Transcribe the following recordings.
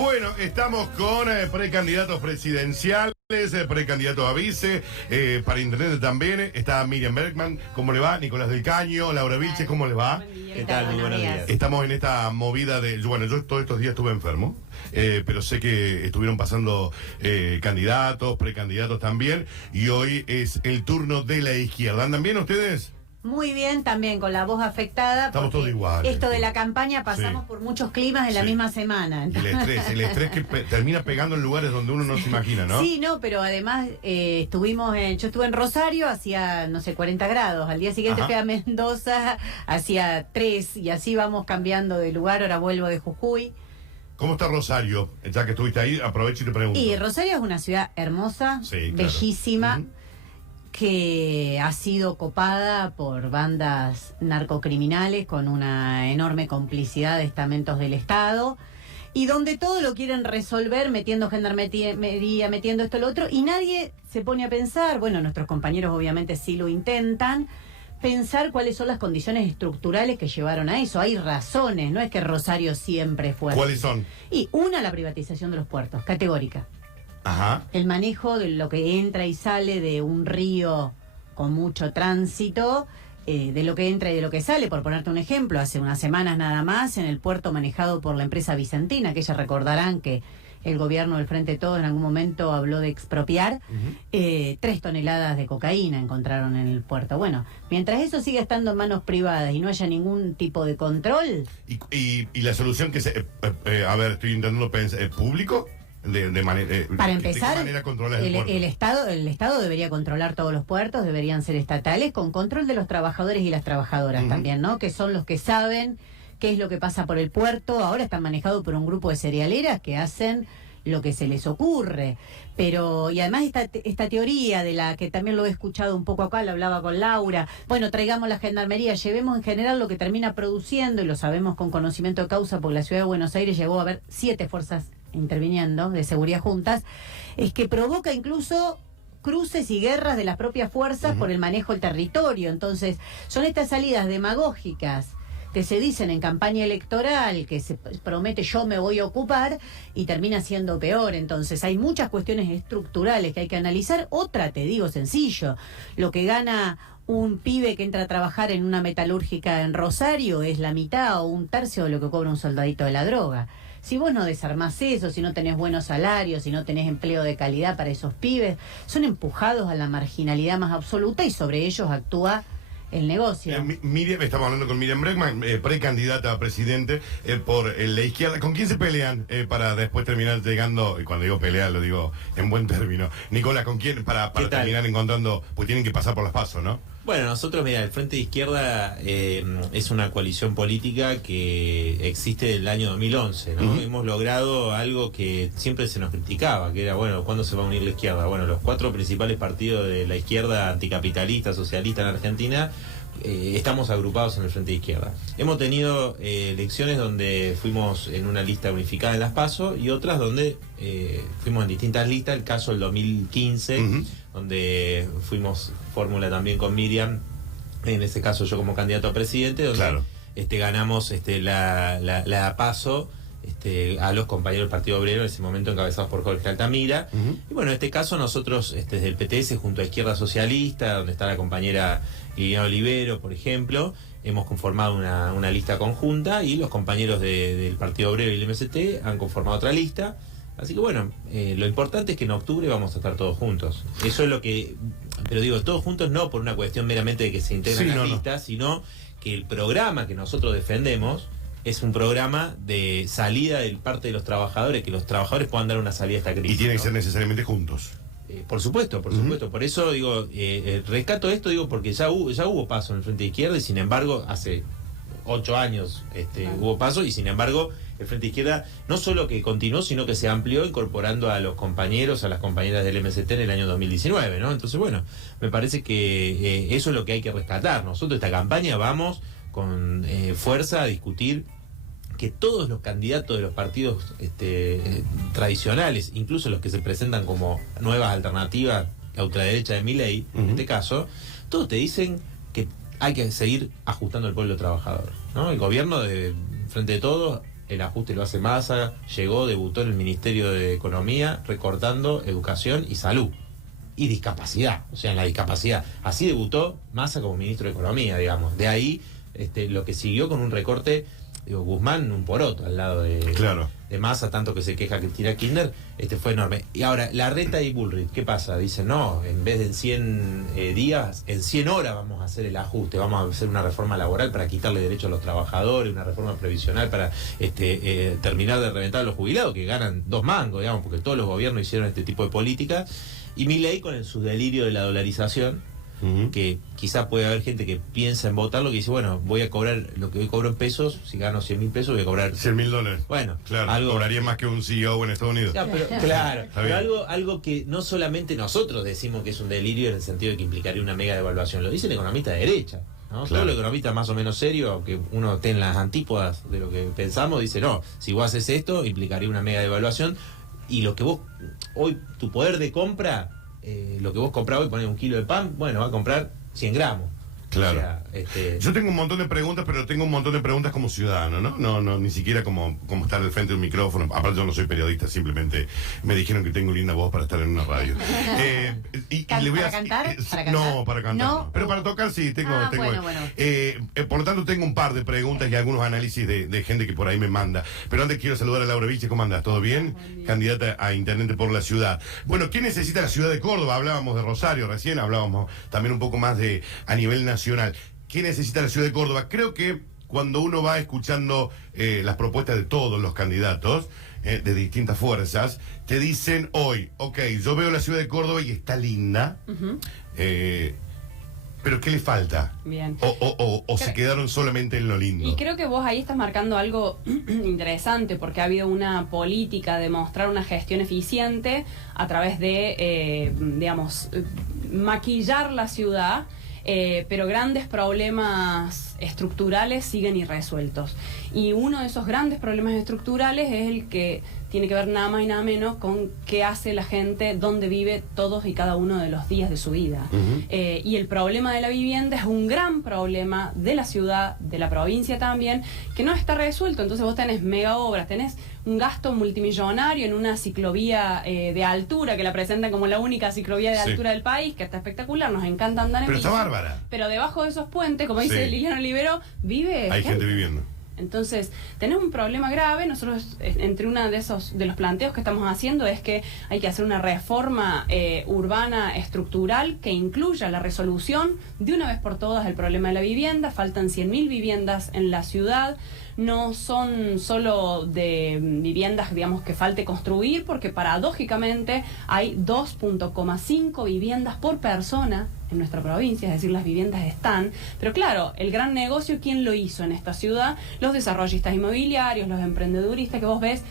Bueno, estamos con precandidatos presidenciales, precandidatos a vice, para intendente también. Está Miriam Bregman, ¿cómo le va? Nicolás del Caño, Laura Vilches, ¿cómo le va? ¿Qué tal? Muy buenos días. Estamos en esta movida de... Bueno, yo todos estos días estuve enfermo, pero sé que estuvieron pasando candidatos, precandidatos también, y hoy es el turno de la izquierda. ¿Andan bien ustedes? Muy bien, también con la voz afectada. Estamos todos iguales. Esto de la campaña pasamos por muchos climas en la misma semana. Y el estrés que termina pegando en lugares donde uno no se imagina, ¿no? Sí, no, pero además yo estuve en Rosario, hacía, no sé, 40 grados. Al día siguiente fui a Mendoza, hacía 3, y así vamos cambiando de lugar. Ahora vuelvo de Jujuy. ¿Cómo está Rosario? Ya que estuviste ahí, aprovecho y te pregunto. Y Rosario es una ciudad hermosa, sí, claro, bellísima. Que ha sido copada por bandas narcocriminales con una enorme complicidad de estamentos del Estado, y donde todo lo quieren resolver metiendo gendarmería, metiendo esto, lo otro, y nadie se pone a pensar, bueno, nuestros compañeros obviamente sí lo intentan, pensar cuáles son las condiciones estructurales que llevaron a eso. Hay razones, no es que Rosario siempre fue así. ¿Cuáles son? Y una, la privatización de los puertos, categórica. Ajá. El manejo de lo que entra y sale de un río con mucho tránsito, de lo que entra y de lo que sale. Por ponerte un ejemplo, hace unas semanas nada más, en el puerto manejado por la empresa Vicentina, que ellas recordarán que el gobierno del Frente de Todos en algún momento habló de expropiar, 3 toneladas de cocaína encontraron en el puerto. Bueno, mientras eso siga estando en manos privadas y no haya ningún tipo de control... ¿Y la solución que se... a ver, estoy intentando pensar... ¿Público? Para empezar, el Estado debería controlar todos los puertos, deberían ser estatales, con control de los trabajadores y las trabajadoras también, ¿no? Que son los que saben qué es lo que pasa por el puerto. Ahora están manejados por un grupo de cerealeras que hacen lo que se les ocurre. Pero, y además esta teoría de la que también lo he escuchado un poco acá, lo hablaba con Laura, bueno, traigamos la gendarmería, llevemos en general lo que termina produciendo, y lo sabemos con conocimiento de causa, porque la ciudad de Buenos Aires llegó a haber 7 fuerzas interviniendo de seguridad juntas, es que provoca incluso cruces y guerras de las propias fuerzas por el manejo del territorio. Entonces, son estas salidas demagógicas que se dicen en campaña electoral, que se promete yo me voy a ocupar, y termina siendo peor. Entonces hay muchas cuestiones estructurales que hay que analizar. Otra, te digo, sencillo, lo que gana un pibe que entra a trabajar en una metalúrgica en Rosario es la mitad o un tercio de lo que cobra un soldadito de la droga. Si vos no desarmás eso, si no tenés buenos salarios, si no tenés empleo de calidad para esos pibes, son empujados a la marginalidad más absoluta, y sobre ellos actúa el negocio. Miriam, estamos hablando con Miriam Bregman, precandidata a presidente por la izquierda. ¿Con quién se pelean para después terminar llegando? Y cuando digo pelear lo digo en buen término. Nicolás, ¿con quién para terminar encontrando? Pues tienen que pasar por las PASO, ¿no? Bueno, nosotros, mira, el Frente de Izquierda es una coalición política que existe desde el año 2011, ¿no? Hemos logrado algo que siempre se nos criticaba, que era, bueno, ¿cuándo se va a unir la izquierda? Bueno, los 4 principales partidos de la izquierda anticapitalista, socialista en Argentina, estamos agrupados en el Frente de Izquierda. Hemos tenido elecciones donde fuimos en una lista unificada en las PASO, y otras donde fuimos en distintas listas. El caso del 2015, donde fuimos fórmula también con Miriam, en ese caso yo como candidato a presidente, donde ganamos la PASO a los compañeros del Partido Obrero, en ese momento encabezados por Jorge Altamira. Y bueno, en este caso nosotros desde el PTS junto a Izquierda Socialista, donde está la compañera Liliana Olivero, por ejemplo, hemos conformado una lista conjunta, y los compañeros del Partido Obrero y el MST han conformado otra lista. Así que bueno, lo importante es que en octubre vamos a estar todos juntos. Eso es lo que... Pero digo, todos juntos no por una cuestión meramente de que se integren las listas, sino que el programa que nosotros defendemos es un programa de salida de parte de los trabajadores, que los trabajadores puedan dar una salida a esta crisis. Y tienen que ser necesariamente juntos. Por supuesto, por supuesto. Por eso digo, rescato esto, digo, porque ya hubo paso en el Frente de Izquierda, y sin embargo, hace 8 años hubo paso, y sin embargo el Frente de Izquierda no solo que continuó, sino que se amplió, incorporando a los compañeros, a las compañeras del MST en el año 2019, ¿no? Entonces, bueno, me parece que eso es lo que hay que rescatar. Nosotros esta campaña vamos con fuerza a discutir que todos los candidatos de los partidos tradicionales, incluso los que se presentan como nuevas alternativas, la ultraderecha de Milei, en este caso, todos te dicen que hay que seguir ajustando al pueblo trabajador, ¿no? El gobierno de Frente de Todos el ajuste lo hace Massa, llegó, debutó en el Ministerio de Economía, recortando educación y salud. Y discapacidad, o sea, en la discapacidad. Así debutó Massa como ministro de Economía, digamos. De ahí, lo que siguió con un recorte, digo, Guzmán, un poroto al lado de Massa, tanto que se queja Cristina Kirchner, fue enorme. Y ahora, Larreta y Bullrich, ¿qué pasa? Dicen, no, en vez de en 100 días, en 100 horas vamos a hacer el ajuste, vamos a hacer una reforma laboral para quitarle derechos a los trabajadores, una reforma previsional para terminar de reventar a los jubilados, que ganan 2 mangos, digamos, porque todos los gobiernos hicieron este tipo de política. Y Milei con su delirio de la dolarización, que quizás puede haber gente que piensa en votarlo, que dice, bueno, voy a cobrar lo que hoy cobro en pesos, si gano 100.000 pesos voy a cobrar $100.000. Bueno, claro, cobraría más que un CEO en Estados Unidos. Ya, pero algo que no solamente nosotros decimos que es un delirio en el sentido de que implicaría una mega devaluación, lo dice el economista de derecha, ¿no? Claro. Todo el economista más o menos serio, aunque uno esté en las antípodas de lo que pensamos, dice, no, si vos haces esto, implicaría una mega devaluación, y lo que vos, hoy, tu poder de compra, lo que vos comprás hoy, poner 1 kilo de pan, bueno, va a comprar 100 gramos. Claro. O sea, Yo tengo un montón de preguntas, pero tengo un montón de preguntas como ciudadano, ¿no? No, ni siquiera como estar al frente de un micrófono. Aparte, yo no soy periodista, simplemente me dijeron que tengo linda voz para estar en una radio. ¿Para cantar? No, para cantar no. no. Pero para tocar sí, tengo. Bueno. Por lo tanto, tengo un par de preguntas y algunos análisis de gente que por ahí me manda. Pero antes quiero saludar a Laura Viche. ¿Cómo andas? ¿Todo bien? Candidata a intendente por la ciudad. Bueno, ¿qué necesita la ciudad de Córdoba? Hablábamos de Rosario recién, hablábamos también un poco más a nivel nacional. ¿Qué necesita la ciudad de Córdoba? Creo que cuando uno va escuchando las propuestas de todos los candidatos de distintas fuerzas, te dicen hoy, ok, yo veo la ciudad de Córdoba y está linda, pero ¿qué le falta? Bien. O se quedaron solamente en lo lindo. Y creo que vos ahí estás marcando algo interesante, porque ha habido una política de mostrar una gestión eficiente a través de, maquillar la ciudad, pero grandes problemas estructurales siguen irresueltos. Y uno de esos grandes problemas estructurales es el que tiene que ver nada más y nada menos con qué hace la gente, dónde vive todos y cada uno de los días de su vida. Y el problema de la vivienda es un gran problema de la ciudad, de la provincia también, que no está resuelto. Entonces vos tenés mega obras, tenés un gasto multimillonario en una ciclovía de altura, que la presentan como la única ciclovía de altura del país, que está espectacular, nos encanta andar en Pero bici. está bárbara. Pero debajo de esos puentes, como dice Liliana Olivero, vive Hay gente viviendo. Entonces, tenés un problema grave. Nosotros, entre uno de los planteos que estamos haciendo es que hay que hacer una reforma urbana estructural que incluya la resolución de una vez por todas del problema de la vivienda. Faltan 100.000 viviendas en la ciudad. No son solo de viviendas, digamos, que falte construir, porque paradójicamente hay 2,5 viviendas por persona en nuestra provincia, es decir, las viviendas están, pero claro, el gran negocio, ¿quién lo hizo en esta ciudad? Los desarrollistas inmobiliarios, los emprendeduristas, que vos ves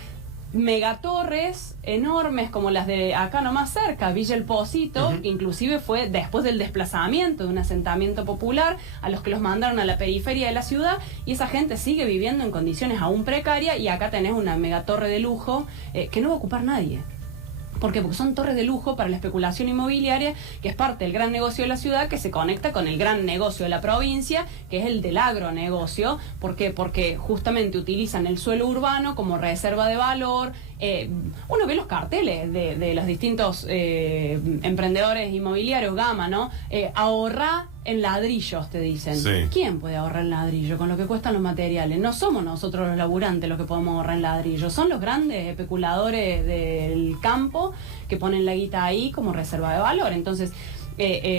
megatorres enormes como las de acá nomás cerca, Villa El Pocito, que inclusive fue después del desplazamiento de un asentamiento popular a los que los mandaron a la periferia de la ciudad, y esa gente sigue viviendo en condiciones aún precarias, y acá tenés una megatorre de lujo que no va a ocupar nadie. ¿Por qué? Porque son torres de lujo para la especulación inmobiliaria, que es parte del gran negocio de la ciudad, que se conecta con el gran negocio de la provincia, que es el del agronegocio. ¿Por qué? Porque justamente utilizan el suelo urbano como reserva de valor. Uno ve los carteles de los distintos emprendedores inmobiliarios, gama, ¿no? Ahorrá en ladrillos, te dicen. Sí. ¿Quién puede ahorrar en ladrillo con lo que cuestan los materiales? No somos nosotros los laburantes los que podemos ahorrar en ladrillo, son los grandes especuladores del campo que ponen la guita ahí como reserva de valor. Entonces,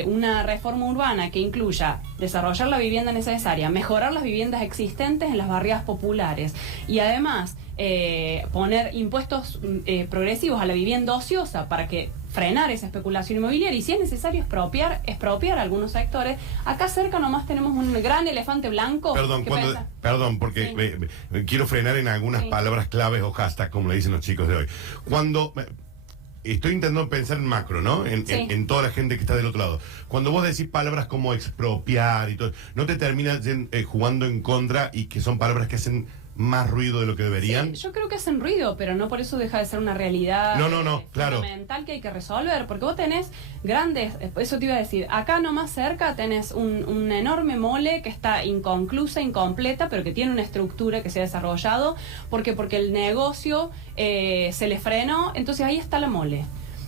una reforma urbana que incluya desarrollar la vivienda necesaria, mejorar las viviendas existentes en las barriadas populares y además poner impuestos progresivos a la vivienda ociosa para que frenar esa especulación inmobiliaria, y si es necesario expropiar algunos sectores. Acá cerca nomás tenemos un gran elefante blanco. Perdón, porque quiero frenar en algunas palabras claves o hashtags, como le dicen los chicos de hoy. Cuando estoy intentando pensar en macro, ¿no? En toda la gente que está del otro lado. Cuando vos decís palabras como expropiar y todo, ¿no te terminas jugando en contra y que son palabras que hacen más ruido de lo que deberían? Sí, yo creo que hacen ruido, pero no por eso deja de ser una realidad claro, fundamental que hay que resolver, porque vos tenés grandes, eso te iba a decir, acá nomás cerca tenés un enorme mole que está inconclusa, incompleta, pero que tiene una estructura que se ha desarrollado, porque el negocio se le frenó, entonces ahí está la mole.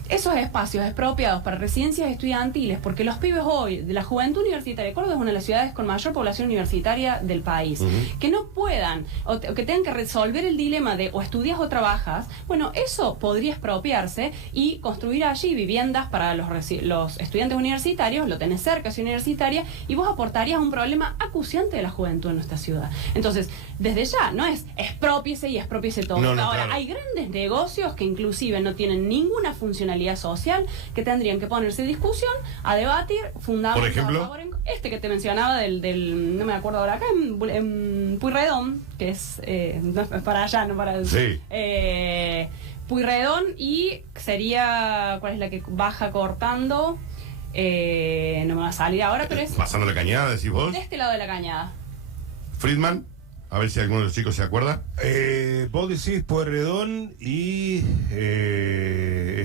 Esos espacios expropiados para residencias estudiantiles, porque los pibes hoy, de la juventud universitaria, Córdoba es una de las ciudades con mayor población universitaria del país, que no puedan, o que tengan que resolver el dilema de o estudias o trabajas, bueno, eso podría expropiarse y construir allí viviendas para los estudiantes universitarios, lo tenés cerca, es universitaria, y vos aportarías un problema acuciante de la juventud en nuestra ciudad. Entonces, desde ya, no es exprópiese y expropiese todo. Ahora, claro. Hay grandes negocios que inclusive no tienen ninguna funcionalidad social que tendrían que ponerse en discusión, a debatir, fundamentos. Por ejemplo, este que te mencionaba del no me acuerdo ahora, acá en Pueyrredón, que es no, para allá, no para... Sí. Pueyrredón, y sería, ¿cuál es la que baja cortando? No me va a salir ahora, pero es... Pasando la cañada, decís vos. De este lado de la cañada. Friedman, a ver si alguno de los chicos se acuerda. Vos decís Pueyrredón y...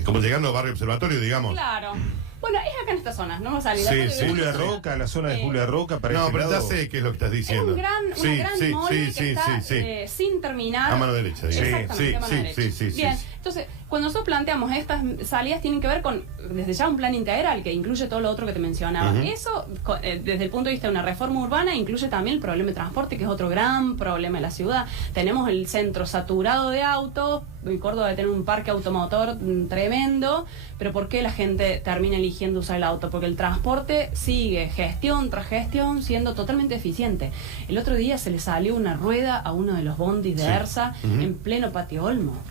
Como llegando a Barrio Observatorio, digamos. Claro. Bueno, es acá en esta zona, no va a salir. Sí, Julia Roca, la zona de Julia Roca. Para No, ese pero ya lado. sé qué es lo que estás diciendo. Es una gran mole que está sí. sin terminar. A mano derecha, digamos. Exactamente, a mano derecha. Sí. Bien, entonces, cuando nosotros planteamos estas salidas, tienen que ver con, desde ya, un plan integral que incluye todo lo otro que te mencionaba. Eso, desde el punto de vista de una reforma urbana, incluye también el problema de transporte, que es otro gran problema de la ciudad. Tenemos el centro saturado de autos, Córdoba debe tener un parque automotor tremendo, pero ¿por qué la gente termina eligiendo usar el auto? Porque el transporte sigue, gestión tras gestión, siendo totalmente eficiente. El otro día se le salió una rueda a uno de los bondis de ERSA en pleno Patio Olmo.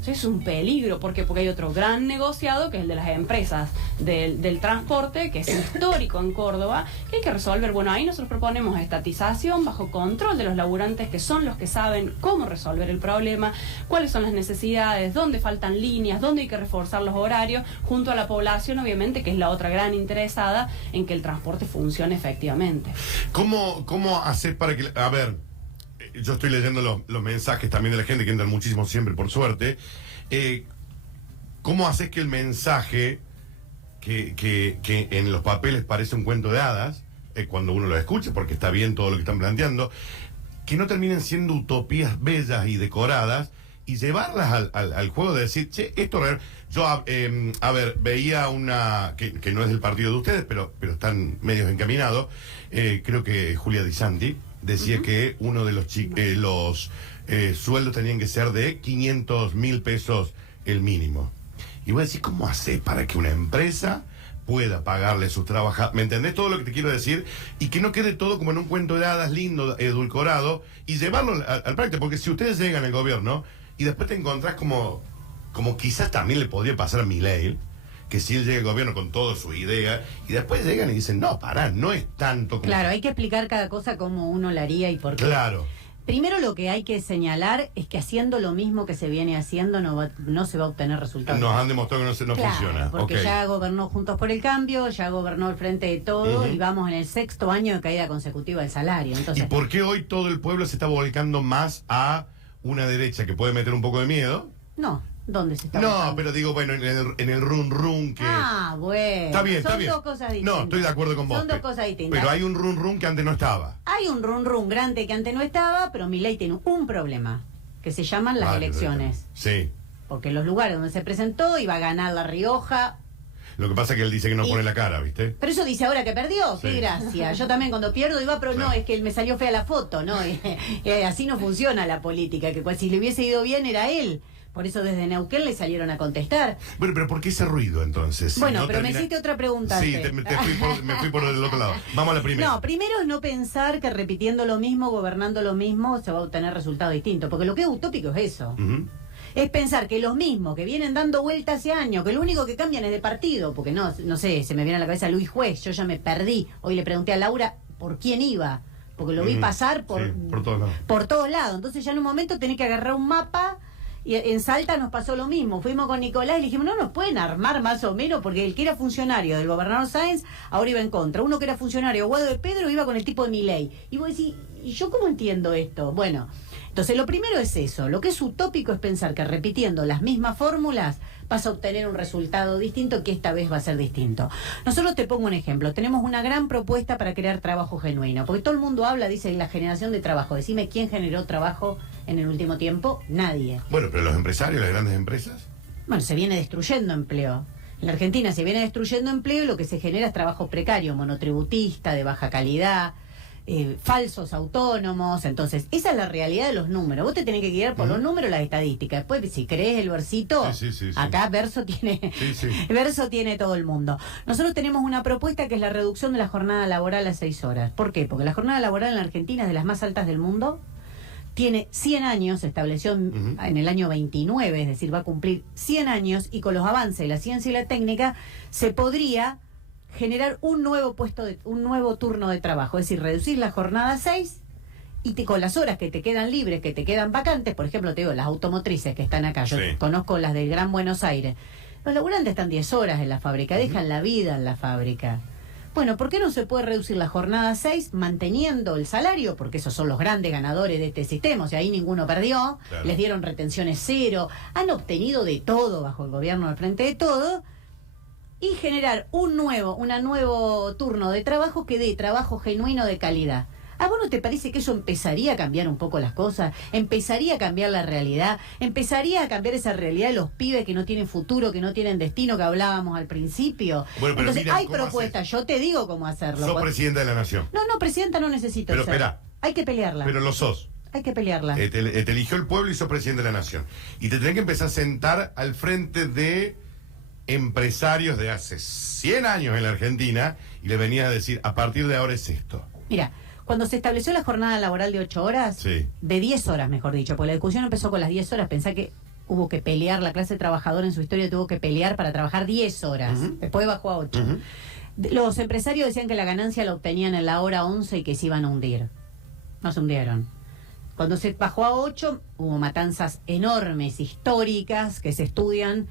Eso es un peligro. ¿Por qué? Porque hay otro gran negociado, que es el de las empresas del transporte, que es histórico en Córdoba, que hay que resolver. Bueno, ahí nosotros proponemos estatización bajo control de los laburantes, que son los que saben cómo resolver el problema, cuáles son las necesidades, dónde faltan líneas, dónde hay que reforzar los horarios, junto a la población, obviamente, que es la otra gran interesada en que el transporte funcione efectivamente. ¿Cómo haces para que... A ver, yo estoy leyendo los mensajes también de la gente, que entran muchísimo siempre, por suerte. ¿Cómo haces que el mensaje, que en los papeles parece un cuento de hadas, cuando uno lo escucha, porque está bien todo lo que están planteando, que no terminen siendo utopías bellas y decoradas, y llevarlas al juego de decir, che, esto... Yo, a ver, veía una, que no es del partido de ustedes, pero están medios encaminados, creo que Julia Di Santi decía que uno de los sueldos tenían que ser de 500.000 pesos el mínimo. Y voy a decir, ¿cómo hace para que una empresa pueda pagarle a sus trabajadores? ¿Me entendés todo lo que te quiero decir? Y que no quede todo como en un cuento de hadas lindo, edulcorado, y llevarlo al práctico. Porque si ustedes llegan al gobierno y después te encontrás como quizás también le podría pasar a Milei, que si él llega al gobierno con toda su idea, y después llegan y dicen, no, pará, no es tanto como... Claro, hay que explicar cada cosa como uno la haría y por qué. Claro. Primero, lo que hay que señalar es que haciendo lo mismo que se viene haciendo no se va a obtener resultados. Nos han demostrado que no Claro, funciona. porque Okay. ya gobernó Juntos por el Cambio, ya gobernó el Frente de Todo, y vamos en el 6º año de caída consecutiva del salario. Entonces, ¿Y por qué hoy todo el pueblo se está volcando más a una derecha que puede meter un poco de miedo? no, ¿dónde se está No, buscando? pero digo, bueno, en el run que... Ah, bueno. Está bien, está Son bien. dos cosas distintas. No, estoy de acuerdo con vos. Son dos cosas distintas. Pero hay un run que antes no estaba. Hay un run grande que antes no estaba, pero Milei tiene un problema, que se llaman las Vale, elecciones. Sí. Porque en los lugares donde se presentó iba a ganar La Rioja. Lo que pasa es que él dice que no pone la cara, ¿viste? Pero eso dice ahora que perdió, Sí. qué gracia. Yo también cuando pierdo iba, pero Claro. no, es que me salió fea la foto, ¿no? Así no funciona la política, que si le hubiese ido bien era él. Por eso desde Neuquén le salieron a contestar. Bueno, pero ¿por qué ese ruido entonces? Si Bueno, no pero termina- me hiciste otra pregunta Sí, antes. me fui por el otro lado. Vamos a la primera. No, primero es no pensar que repitiendo lo mismo, gobernando lo mismo, se va a obtener resultados distintos. Porque lo que es utópico es eso. Ujú. Es pensar que los mismos que vienen dando vueltas hace años, que lo único que cambian es de partido, porque no sé, se me viene a la cabeza Luis Juez, yo ya me perdí. Hoy le pregunté a Laura por quién iba, porque lo vi pasar por todos lados. por todos lados. Entonces ya en un momento tenés que agarrar un mapa. Y en Salta nos pasó lo mismo. Fuimos con Nicolás y le dijimos, no nos pueden armar más o menos, porque el que era funcionario del gobernador Sáenz ahora iba en contra. Uno que era funcionario, Guado de Pedro, iba con el tipo de Milei. Y vos decís, ¿y yo cómo entiendo esto? Bueno, entonces lo primero es eso. Lo que es utópico es pensar que repitiendo las mismas fórmulas vas a obtener un resultado distinto, que esta vez va a ser distinto. Nosotros te pongo un ejemplo. Tenemos una gran propuesta para crear trabajo genuino, porque todo el mundo habla, dice, de la generación de trabajo. Decime quién generó trabajo en el último tiempo. Nadie. Bueno, pero los empresarios, las grandes empresas. Bueno, se viene destruyendo empleo. En la Argentina se viene destruyendo empleo y lo que se genera es trabajo precario, monotributista, de baja calidad, falsos autónomos. Entonces, esa es la realidad de los números. Vos te tenés que guiar por los números, las estadísticas. Después, si crees el versito, Sí. acá verso tiene Sí. verso tiene todo el mundo. Nosotros tenemos una propuesta que es la reducción de la jornada laboral a 6 horas. ¿Por qué? Porque la jornada laboral en la Argentina es de las más altas del mundo. Tiene 100 años, se estableció en el año 29, es decir, va a cumplir 100 años, y con los avances de la ciencia y la técnica se podría generar un nuevo un nuevo turno de trabajo, es decir, reducir la jornada a 6 y con las horas que te quedan libres, que te quedan vacantes. Por ejemplo, te digo, las automotrices que están acá, yo conozco las del Gran Buenos Aires, los laburantes están 10 horas en la fábrica, dejan la vida en la fábrica. Bueno, ¿por qué no se puede reducir la jornada a 6 manteniendo el salario? Porque esos son los grandes ganadores de este sistema, o sea, ahí ninguno perdió, Claro. Les dieron retenciones cero, han obtenido de todo bajo el gobierno del Frente de Todo, y generar un nuevo turno de trabajo que dé trabajo genuino de calidad. ¿A vos no te parece que eso empezaría a cambiar un poco las cosas? ¿Empezaría a cambiar la realidad? ¿Empezaría a cambiar esa realidad de los pibes que no tienen futuro, que no tienen destino, que hablábamos al principio? Bueno, pero Entonces, mira, hay ¿cómo propuestas, yo te digo cómo hacerlo. Sos presidenta de la nación. No, presidenta no necesito Pero ser. espera. Hay que pelearla. Pero lo sos. Hay que pelearla. Te eligió el pueblo y sos presidente de la nación. Y te tenés que empezar a sentar al frente de empresarios de hace 100 años en la Argentina y le venías a decir, a partir de ahora es esto. Mira, cuando se estableció la jornada laboral de 8 horas, Sí. de 10 horas mejor dicho, porque la discusión empezó con las 10 horas, pensá que hubo que pelear, la clase trabajadora en su historia tuvo que pelear para trabajar 10 horas, después bajó a 8. Los empresarios decían que la ganancia la obtenían en la hora 11 y que se iban a hundir. No se hundieron. Cuando se bajó a 8, hubo matanzas enormes, históricas, que se estudian,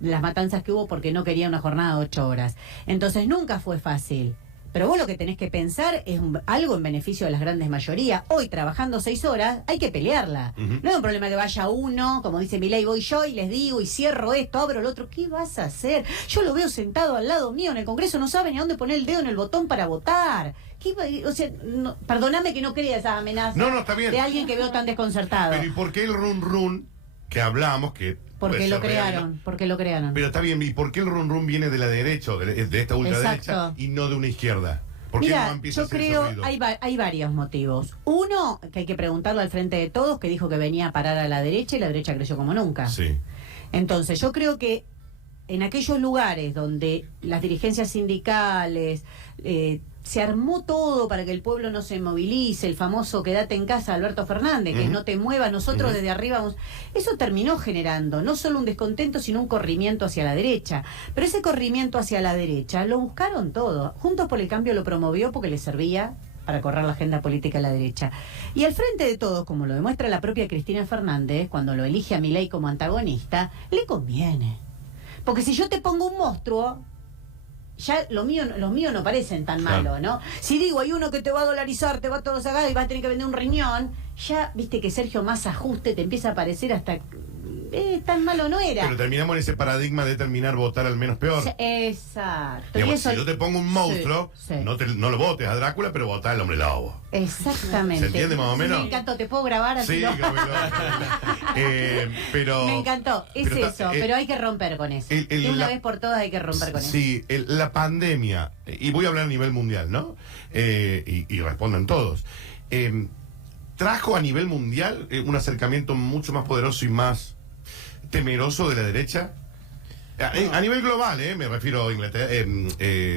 las matanzas que hubo porque no quería una jornada de 8 horas. Entonces nunca fue fácil. Pero vos lo que tenés que pensar es algo en beneficio de las grandes mayorías. Hoy, trabajando 6 horas, hay que pelearla. No es un problema que vaya uno, como dice Milei, voy yo y les digo y cierro esto, abro lo otro. ¿Qué vas a hacer? Yo lo veo sentado al lado mío en el Congreso, no sabe ni a dónde poner el dedo en el botón para votar. O sea, perdóname que no crea esas amenazas No, está bien. de alguien que veo tan desconcertado. Pero ¿y por qué el run run que hablamos, que Porque puede lo ser real, crearon, ¿no? porque lo crearon. Pero está bien, ¿y por qué el run run viene de la derecha, o de esta ultraderecha, Exacto. y no de una izquierda? ¿Por qué Mira, no empieza a yo hacer ese creo, ruido? hay varios motivos. Uno, que hay que preguntarlo al Frente de Todos, que dijo que venía a parar a la derecha y la derecha creció como nunca. Sí. Entonces, yo creo que en aquellos lugares donde las dirigencias sindicales se armó todo para que el pueblo no se movilice, el famoso quédate en casa de Alberto Fernández, que es no te muevas, nosotros desde arriba vamos. Eso terminó generando no solo un descontento, sino un corrimiento hacia la derecha. Pero ese corrimiento hacia la derecha lo buscaron todo. Juntos por el Cambio lo promovió porque le servía para correr la agenda política a la derecha. Y al Frente de Todos, como lo demuestra la propia Cristina Fernández, cuando lo elige a Milei como antagonista, le conviene. Porque si yo te pongo un monstruo, ya los míos no parecen tan Claro. malos, ¿no? Si digo, hay uno que te va a dolarizar, te va a todo sacar y vas a tener que vender un riñón, ya viste que Sergio Massa ajuste te empieza a parecer hasta tan malo no era. Pero terminamos en ese paradigma de terminar votar al menos peor. Exacto. Y Digamos, eso- si yo te pongo un monstruo, Sí, sí. no lo votes a Drácula, pero votá al hombre lobo. Exactamente. ¿Se entiende más o menos? Me encantó, te puedo grabar así. Sí, ¿no? Gabriel, pero... Me encantó, es pero eso, pero hay que romper con eso. De una vez por todas hay que romper con eso. Sí, la pandemia, y voy a hablar a nivel mundial, ¿no? Y respondan todos. ¿Trajo a nivel mundial un acercamiento mucho más poderoso y más temeroso de la derecha? A nivel global, me refiero a Inglaterra,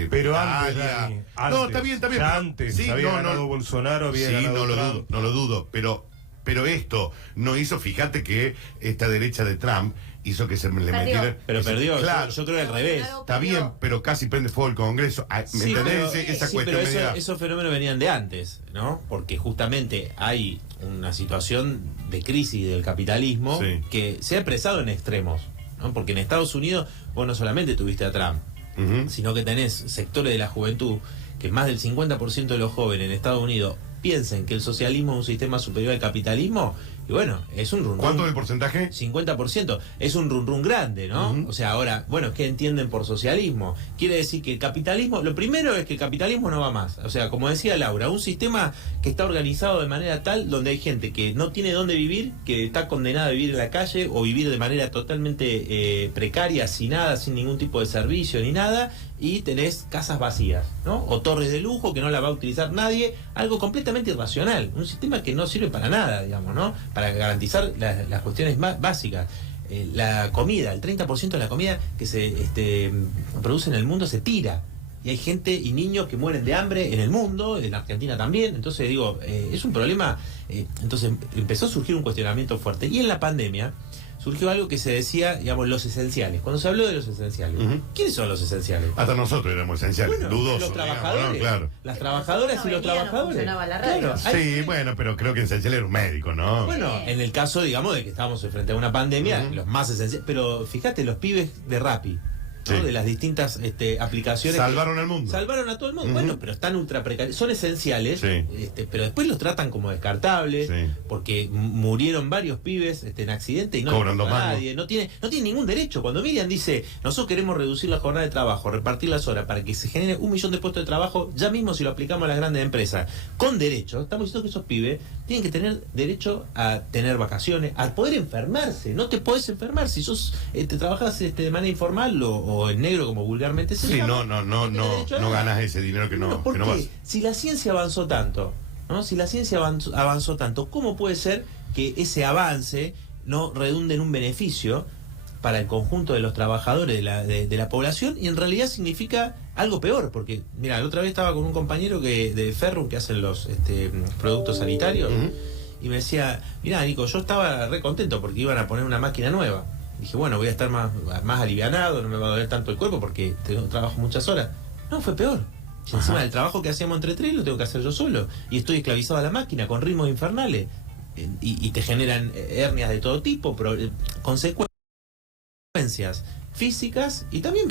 Pero antes, Italia. Dani, No, antes. está bien. Ya pero- antes había ganado Bolsonaro, había sí, ganado no lo Trump. dudo, no lo dudo, pero esto no hizo, fíjate que esta derecha de Trump hizo que se le Perdió. metiera... Pero perdió, Claro, yo creo que al revés. está bien, pero casi prende fuego el Congreso. ¿Me Sí, entendés? pero, Esa sí, cuestión pero media- esos fenómenos venían de antes, ¿no? Porque justamente hay una situación de crisis del capitalismo Sí. que se ha expresado en extremos, ¿no? Porque en Estados Unidos vos no solamente tuviste a Trump, Ujú. sino que tenés sectores de la juventud, que más del 50% de los jóvenes en Estados Unidos piensen que el socialismo es un sistema superior al capitalismo, y bueno, es un run. ¿Cuánto del porcentaje? 50%. Es un run grande, ¿no? O sea, ahora, bueno, ¿qué entienden por socialismo? Quiere decir que el capitalismo, lo primero es que el capitalismo no va más. O sea, como decía Laura, un sistema que está organizado de manera tal donde hay gente que no tiene dónde vivir, que está condenada a vivir en la calle o vivir de manera totalmente precaria, sin nada, sin ningún tipo de servicio ni nada, y tenés casas vacías, ¿no? O torres de lujo que no la va a utilizar nadie, algo completamente irracional, un sistema que no sirve para nada, digamos, ¿no? Para garantizar las cuestiones más básicas. La comida, el 30% de la comida que se produce en el mundo se tira. Y hay gente y niños que mueren de hambre en el mundo, en Argentina también. Entonces, digo, es un problema. Entonces empezó a surgir un cuestionamiento fuerte. Y en la pandemia surgió algo que se decía, digamos, los esenciales. Cuando se habló de los esenciales, ¿quiénes son los esenciales? Hasta nosotros éramos esenciales, Bueno, dudosos. los trabajadores, digamos, ¿no? Claro. las trabajadoras y los trabajadores. Funcionaba la radio. Claro, hay- Sí, bueno, pero creo que esencial era un médico, ¿no? Bueno, en el caso, digamos, de que estábamos frente a una pandemia, los más esenciales. Pero fíjate, los pibes de Rappi, ¿no? Sí. De las distintas aplicaciones. Salvaron al mundo. Salvaron a todo el mundo. Bueno, pero están ultra precarios. Son esenciales, Sí. pero después los tratan como descartables, Sí. porque murieron varios pibes en accidente y no Cobran les dos importa a mangos. nadie. No tiene ningún derecho. Cuando Miriam dice, nosotros queremos reducir la jornada de trabajo, repartir las horas para que se genere 1 millón de puestos de trabajo, ya mismo si lo aplicamos a las grandes empresas, con derecho, estamos diciendo que esos pibes tienen que tener derecho a tener vacaciones, a poder enfermarse. No te podés enfermar si sos trabajas de manera informal o en negro, como vulgarmente se Sí, llama. no ganas ese dinero que no, ¿Por que no qué? vas. Si la ciencia avanzó tanto, ¿no? Si la ciencia avanzó tanto, ¿cómo puede ser que ese avance no redunde en un beneficio para el conjunto de los trabajadores de la población? Y en realidad significa algo peor, porque, mira, la otra vez estaba con un compañero de Ferrum, que hacen los productos sanitarios, y me decía, mira, Nico, yo estaba re contento porque iban a poner una máquina nueva. Dije, bueno, voy a estar más alivianado, no me va a doler tanto el cuerpo porque trabajo muchas horas. No, fue peor. Y encima del trabajo que hacíamos entre tres lo tengo que hacer yo solo. Y estoy esclavizado a la máquina con ritmos infernales. Y te generan hernias de todo tipo, consecuencias físicas y también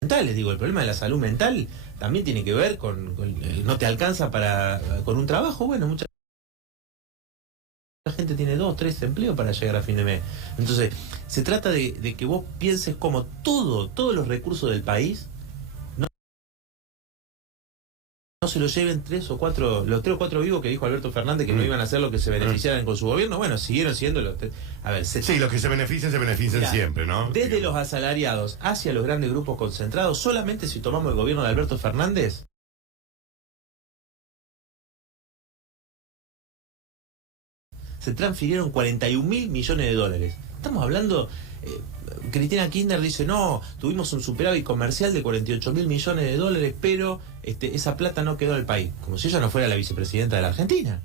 mentales. Digo, el problema de la salud mental también tiene que ver con no te alcanza con un trabajo. Bueno, mucha gente tiene 2, 3 empleos para llegar a fin de mes. Entonces, se trata de que vos pienses como todos los recursos del país no se lo lleven 3 o 4, los 3 o 4 vivos que dijo Alberto Fernández que no iban a hacer lo que se beneficiaran con su gobierno. Bueno, siguieron siendo los. A ver, Sí, los que se benefician Mirá, siempre, ¿no? Desde los asalariados hacia los grandes grupos concentrados, solamente si tomamos el gobierno de Alberto Fernández, se transfirieron 41.000 millones de dólares. Estamos hablando, Cristina Kirchner dice, no, tuvimos un superávit comercial de 48.000 millones de dólares, pero esa plata no quedó en el país, como si ella no fuera la vicepresidenta de la Argentina.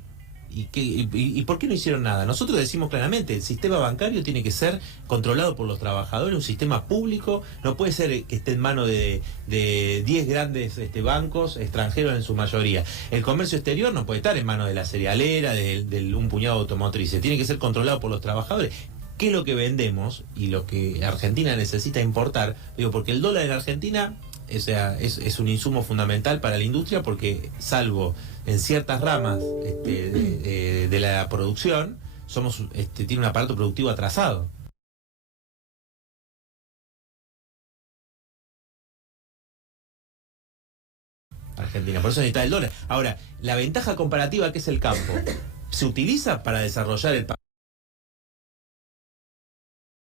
¿Y por qué no hicieron nada? Nosotros decimos claramente, el sistema bancario tiene que ser controlado por los trabajadores, un sistema público, no puede ser que esté en manos de 10 grandes bancos extranjeros en su mayoría. El comercio exterior no puede estar en manos de la cerealera, de un puñado de automotrices, tiene que ser controlado por los trabajadores. ¿Qué es lo que vendemos y lo que Argentina necesita importar? Digo, porque el dólar en Argentina es un insumo fundamental para la industria, porque salvo en ciertas ramas de la producción, tiene un aparato productivo atrasado. Argentina, por eso necesita el dólar. Ahora, la ventaja comparativa que es el campo, ¿se utiliza para desarrollar el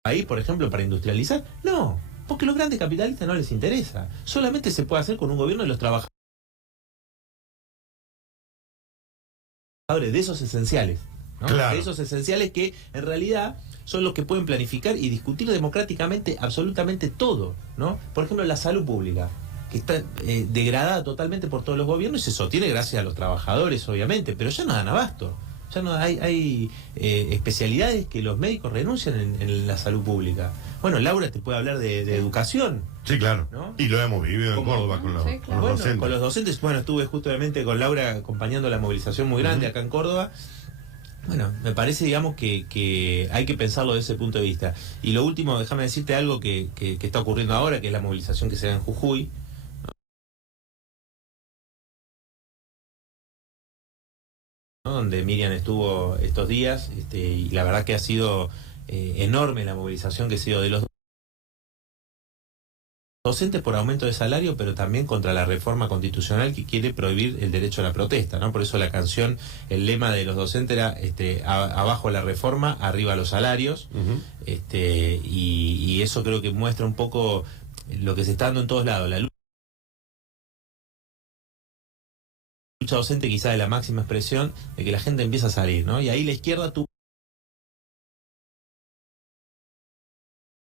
país, por ejemplo, para industrializar? No, porque a los grandes capitalistas no les interesa. Solamente se puede hacer con un gobierno de los trabajadores, de esos esenciales, ¿no? Claro. De esos esenciales que en realidad son los que pueden planificar y discutir democráticamente absolutamente todo, ¿no? Por ejemplo, la salud pública, que está degradada totalmente por todos los gobiernos y se sostiene gracias a los trabajadores, obviamente, pero ya no dan abasto. Ya no hay especialidades que los médicos renuncian en la salud pública. Bueno, Laura te puede hablar de educación. Sí, claro. ¿No? Y lo hemos vivido en Córdoba con los, Sí, claro. con los docentes. Con los docentes, bueno, estuve justamente con Laura acompañando la movilización muy grande acá en Córdoba. Bueno, me parece, digamos, que hay que pensarlo desde ese punto de vista. Y lo último, déjame decirte algo que está ocurriendo ahora, que es la movilización que se da en Jujuy. donde Miriam estuvo estos días, y la verdad que ha sido enorme la movilización que ha sido de los docentes por aumento de salario, pero también contra la reforma constitucional que quiere prohibir el derecho a la protesta, ¿no? Por eso la canción, el lema de los docentes era abajo la reforma, arriba los salarios. Y eso creo que muestra un poco lo que se está dando en todos lados. La lucha docente quizá es la máxima expresión de que la gente empieza a salir, ¿no? Y ahí la izquierda tuvo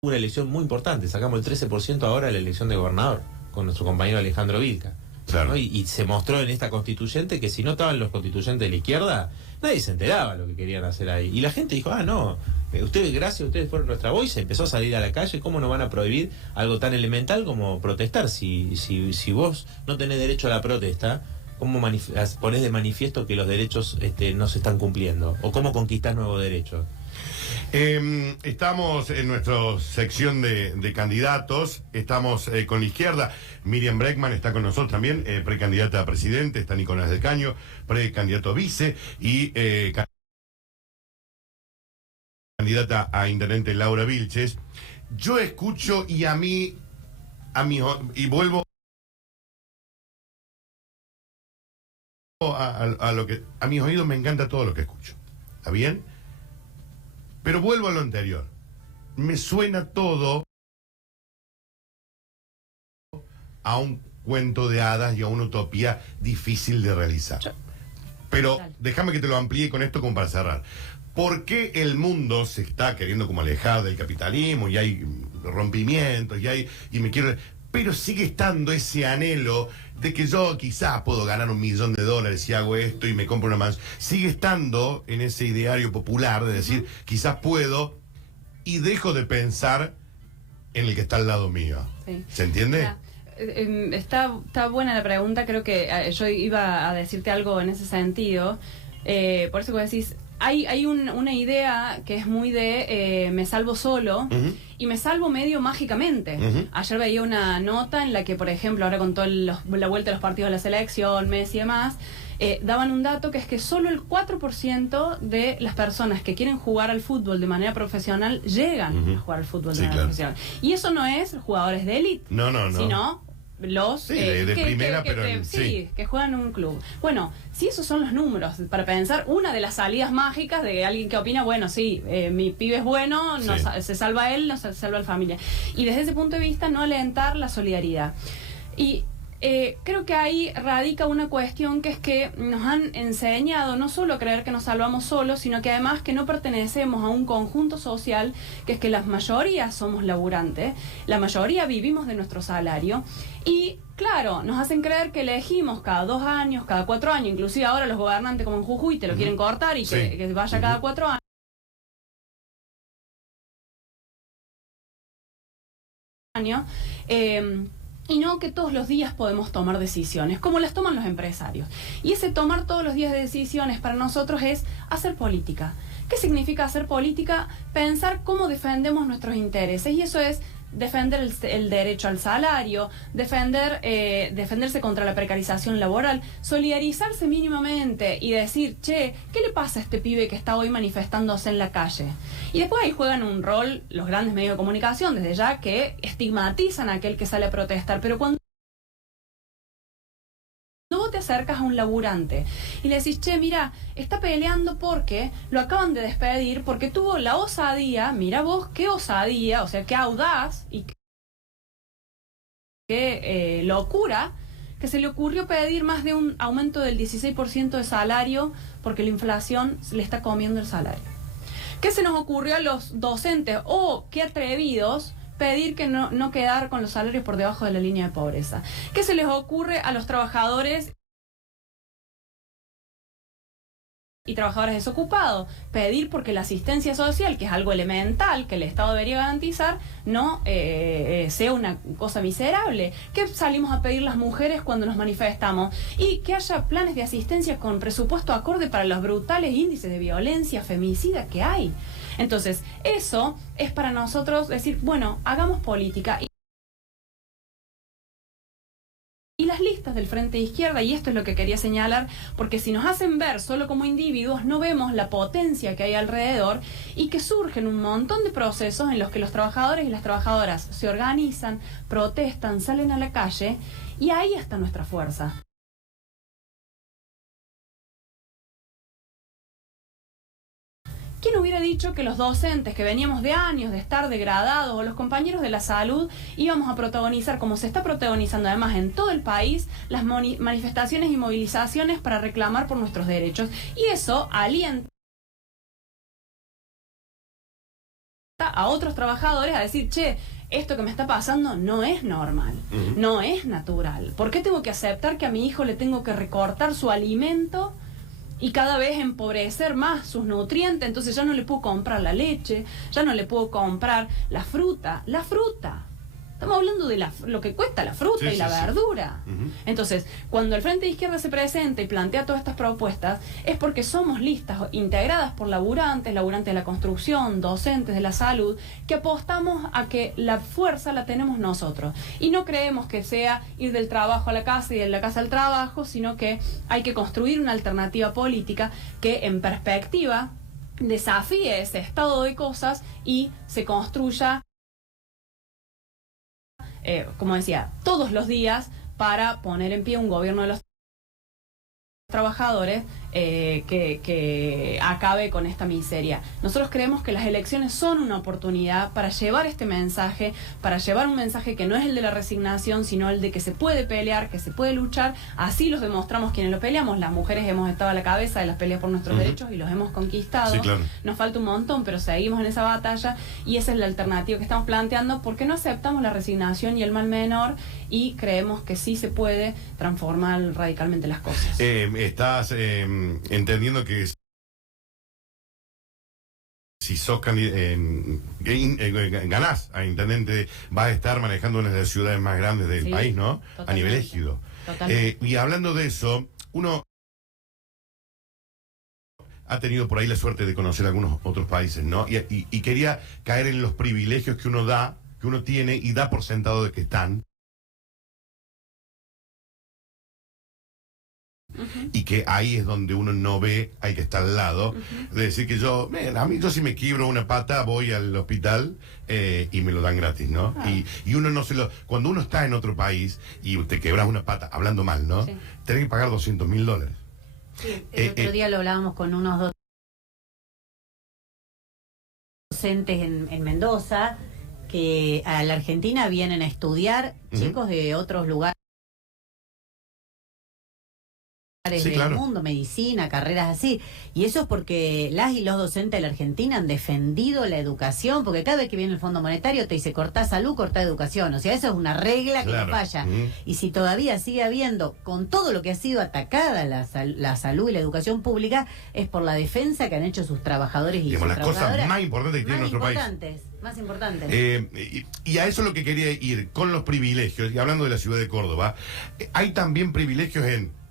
una elección muy importante, sacamos el 13% ahora de la elección de gobernador, con nuestro compañero Alejandro Vilca. Claro. ¿No? Y se mostró en esta constituyente que si no estaban los constituyentes de la izquierda, nadie se enteraba lo que querían hacer ahí. Y la gente dijo, no, ustedes fueron nuestra voz, y se empezó a salir a la calle. ¿Cómo no van a prohibir algo tan elemental como protestar? Si vos no tenés derecho a la protesta, ¿cómo ponés de manifiesto que los derechos no se están cumpliendo? ¿O cómo conquistás nuevos derechos? Estamos en nuestra sección de candidatos, estamos con la izquierda. Miriam Bregman está con nosotros también, precandidata a presidente, está Nicolás del Caño, precandidato a vice, y candidata a intendente Laura Vilches. Yo escucho y y vuelvo a lo que a mis oídos me encanta todo lo que escucho. ¿Está bien? Pero vuelvo a lo anterior. Me suena todo a un cuento de hadas y a una utopía difícil de realizar. Pero déjame que te lo amplíe con esto como para cerrar. ¿Por qué el mundo se está queriendo como alejar del capitalismo y hay rompimientos pero sigue estando ese anhelo de que yo quizás puedo ganar $1 millón si hago esto y me compro una mansión? Sigue estando en ese ideario popular de decir, quizás puedo, y dejo de pensar en el que está al lado mío. Sí. ¿Se entiende? Está buena la pregunta. Creo que yo iba a decirte algo en ese sentido. Por eso que decís, hay una idea que es muy de me salvo solo, y me salvo medio mágicamente. Ayer veía una nota en la que, por ejemplo, ahora con toda la vuelta de los partidos de la selección, Messi y demás, daban un dato que es que solo el 4% de las personas que quieren jugar al fútbol de manera profesional llegan a jugar al fútbol de manera profesional. Y eso no es jugadores de élite, sino los de primera, pero que juegan en un club. Bueno, si esos son los números para pensar, una de las salidas mágicas de alguien que opina, bueno, sí, mi pibe es bueno, se salva él, no se salva la familia, y desde ese punto de vista no alentar la solidaridad. Y creo que ahí radica una cuestión, que es que nos han enseñado no solo a creer que nos salvamos solos, sino que además que no pertenecemos a un conjunto social, que es que la mayoría somos laburantes, la mayoría vivimos de nuestro salario, y claro, nos hacen creer que elegimos cada 2 años, cada 4 años, inclusive ahora los gobernantes como en Jujuy te lo quieren cortar y que vaya cada 4 años. Y no que todos los días podemos tomar decisiones, como las toman los empresarios. Y ese tomar todos los días de decisiones para nosotros es hacer política. ¿Qué significa hacer política? Pensar cómo defendemos nuestros intereses. Y eso es defender el derecho al salario, defenderse contra la precarización laboral, solidarizarse mínimamente y decir, che, ¿qué le pasa a este pibe que está hoy manifestándose en la calle? Y después ahí juegan un rol los grandes medios de comunicación, desde ya, que estigmatizan a aquel que sale a protestar. Pero cuando vos te acercas a un laburante y le decís, che, mira, está peleando porque lo acaban de despedir, porque tuvo la osadía, mira vos, qué osadía, o sea, qué audaz y qué locura, que se le ocurrió pedir más de un aumento del 16% de salario porque la inflación le está comiendo el salario. ¿Qué se nos ocurrió a los docentes? Qué atrevidos pedir que no quedar con los salarios por debajo de la línea de pobreza. ¿Qué se les ocurre a los trabajadores y trabajadoras desocupados? Pedir porque la asistencia social, que es algo elemental que el Estado debería garantizar, no sea una cosa miserable. ¿Qué salimos a pedir las mujeres cuando nos manifestamos? Y que haya planes de asistencia con presupuesto acorde para los brutales índices de violencia femicida que hay. Entonces, eso es para nosotros decir, bueno, hagamos política. Y las listas listas del Frente de Izquierda, y esto es lo que quería señalar, porque si nos hacen ver solo como individuos, no vemos la potencia que hay alrededor y que surgen un montón de procesos en los que los trabajadores y las trabajadoras se organizan, protestan, salen a la calle, y ahí está nuestra fuerza. ¿Quién hubiera dicho que los docentes que veníamos de años de estar degradados, o los compañeros de la salud, íbamos a protagonizar, como se está protagonizando además en todo el país, las manifestaciones y movilizaciones para reclamar por nuestros derechos? Y eso alienta a otros trabajadores a decir, che, esto que me está pasando no es normal, no es natural. ¿Por qué tengo que aceptar que a mi hijo le tengo que recortar su alimento y cada vez empobrecer más sus nutrientes? Entonces ya no le puedo comprar la leche, ya no le puedo comprar la fruta. La fruta. Estamos hablando de lo que cuesta la fruta y la verdura. Entonces, cuando el Frente de Izquierda se presenta y plantea todas estas propuestas, es porque somos listas integradas por laburantes de la construcción, docentes de la salud, que apostamos a que la fuerza la tenemos nosotros. Y no creemos que sea ir del trabajo a la casa y de la casa al trabajo, sino que hay que construir una alternativa política que, en perspectiva, desafíe ese estado de cosas y se construya, como decía, todos los días, para poner en pie un gobierno de los trabajadores que acabe con esta miseria. Nosotros creemos que las elecciones son una oportunidad para llevar este mensaje, para llevar un mensaje que no es el de la resignación, sino el de que se puede pelear, que se puede luchar. Así los demostramos quienes lo peleamos. Las mujeres hemos estado a la cabeza de las peleas por nuestros derechos y los hemos conquistado. Sí, claro. Nos falta un montón, pero seguimos en esa batalla, y esa es la alternativa que estamos planteando, porque no aceptamos la resignación y el mal menor, y creemos que sí se puede transformar radicalmente las cosas. Estás entendiendo que si sos ganás a intendente, vas a estar manejando una de las ciudades más grandes del país, ¿no? Totalmente. A nivel ejido. Y hablando de eso, uno ha tenido por ahí la suerte de conocer algunos otros países, ¿no? Y quería caer en los privilegios que uno tiene y da por sentado de que están. Y que ahí es donde uno no ve, hay que estar al lado, de decir que yo si me quiebro una pata voy al hospital y me lo dan gratis, ¿no? Y uno no se lo... Cuando uno está en otro país y te quebras una pata, hablando mal, ¿no? Sí. Tenés que pagar $200.000. Sí, el otro día lo hablábamos con unos docentes en Mendoza, que a la Argentina vienen a estudiar chicos de otros lugares. Sí, del claro. mundo, medicina, carreras así, y eso es porque las y los docentes de la Argentina han defendido la educación, porque cada vez que viene el Fondo Monetario te dice cortá salud, cortá educación, o sea, eso es una regla que no falla, y si todavía sigue habiendo, con todo lo que ha sido atacada la salud y la educación pública, es por la defensa que han hecho sus trabajadores y sus las trabajadoras cosas más importantes que tiene nuestro país. Más importantes. Y a eso es lo que quería ir, con los privilegios, y hablando de la ciudad de Córdoba, hay también privilegios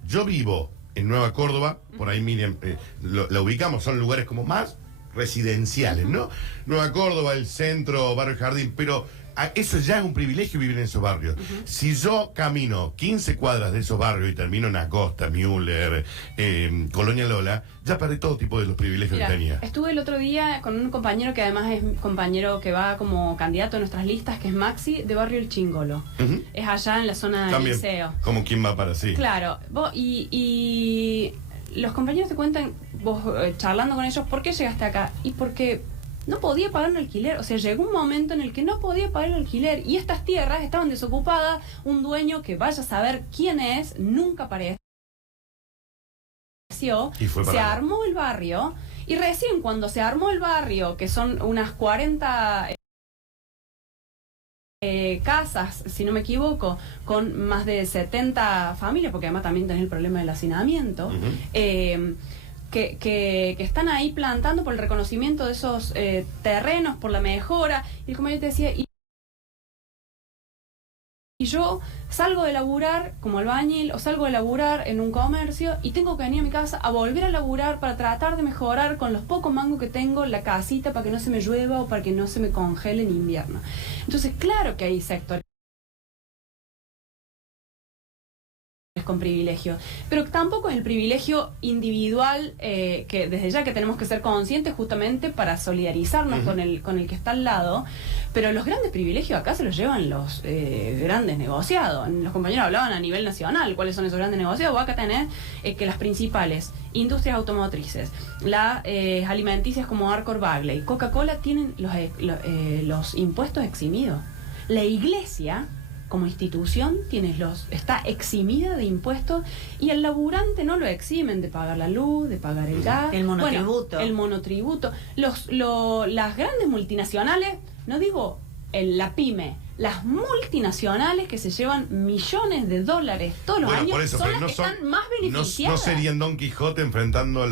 yo vivo en Nueva Córdoba, por ahí Miriam, la ubicamos, son lugares como más residenciales, ¿no? Nueva Córdoba, el centro, Barrio Jardín, pero eso ya es un privilegio vivir en esos barrios. Si yo camino 15 cuadras de esos barrios y termino en Acosta, Müller, Colonia Lola, ya perdí todo tipo de los privilegios que tenía. Estuve el otro día con un compañero que además es compañero que va como candidato en nuestras listas, que es Maxi, de Barrio El Chingolo. Es allá en la zona del También, liceo. como quien va para sí. Claro, y los compañeros te cuentan, vos charlando con ellos, ¿por qué llegaste acá? Y porque no podía pagar un alquiler, o sea, llegó un momento en el que no podía pagar el alquiler, y estas tierras estaban desocupadas, un dueño que vaya a saber quién es, nunca apareció, se armó el barrio, y recién cuando se armó el barrio, que son unas 40 casas, si no me equivoco, con más de 70 familias, porque además también tenés el problema del hacinamiento, que están ahí plantando por el reconocimiento de esos terrenos, por la mejora, y como yo te decía, y yo salgo de laburar como albañil o salgo de laburar en un comercio y tengo que venir a mi casa a volver a laburar para tratar de mejorar con los pocos mangos que tengo la casita para que no se me llueva o para que no se me congele en invierno. Entonces, claro que hay sectores con privilegio, pero tampoco es el privilegio individual que desde ya que tenemos que ser conscientes justamente para solidarizarnos con el que está al lado, pero los grandes privilegios acá se los llevan los grandes negociados. Los compañeros hablaban a nivel nacional cuáles son esos grandes negociados. Vos acá tenés que las principales industrias automotrices, las alimenticias como Arcor, Bagley, Coca-Cola tienen los impuestos eximidos. La iglesia como institución está eximida de impuestos y el laburante no lo eximen de pagar la luz, de pagar el gas. El monotributo. Bueno, el monotributo. Las grandes multinacionales, no digo la pyme, las multinacionales que se llevan millones de dólares todos los años, por eso, son las que están más beneficiadas. ¿No serían Don Quijote enfrentando a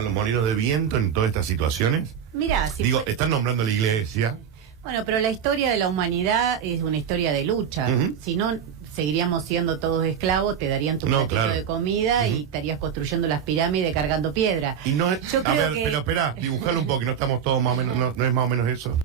los molinos de viento en todas estas situaciones? Mirá, Están nombrando a la iglesia. Bueno, pero la historia de la humanidad es una historia de lucha. Si no, seguiríamos siendo todos esclavos, te darían tu platito de comida y estarías construyendo las pirámides cargando piedra. Y no, Yo creo que... pero espera, dibujalo un poco, que no estamos todos más o menos, no es más o menos eso.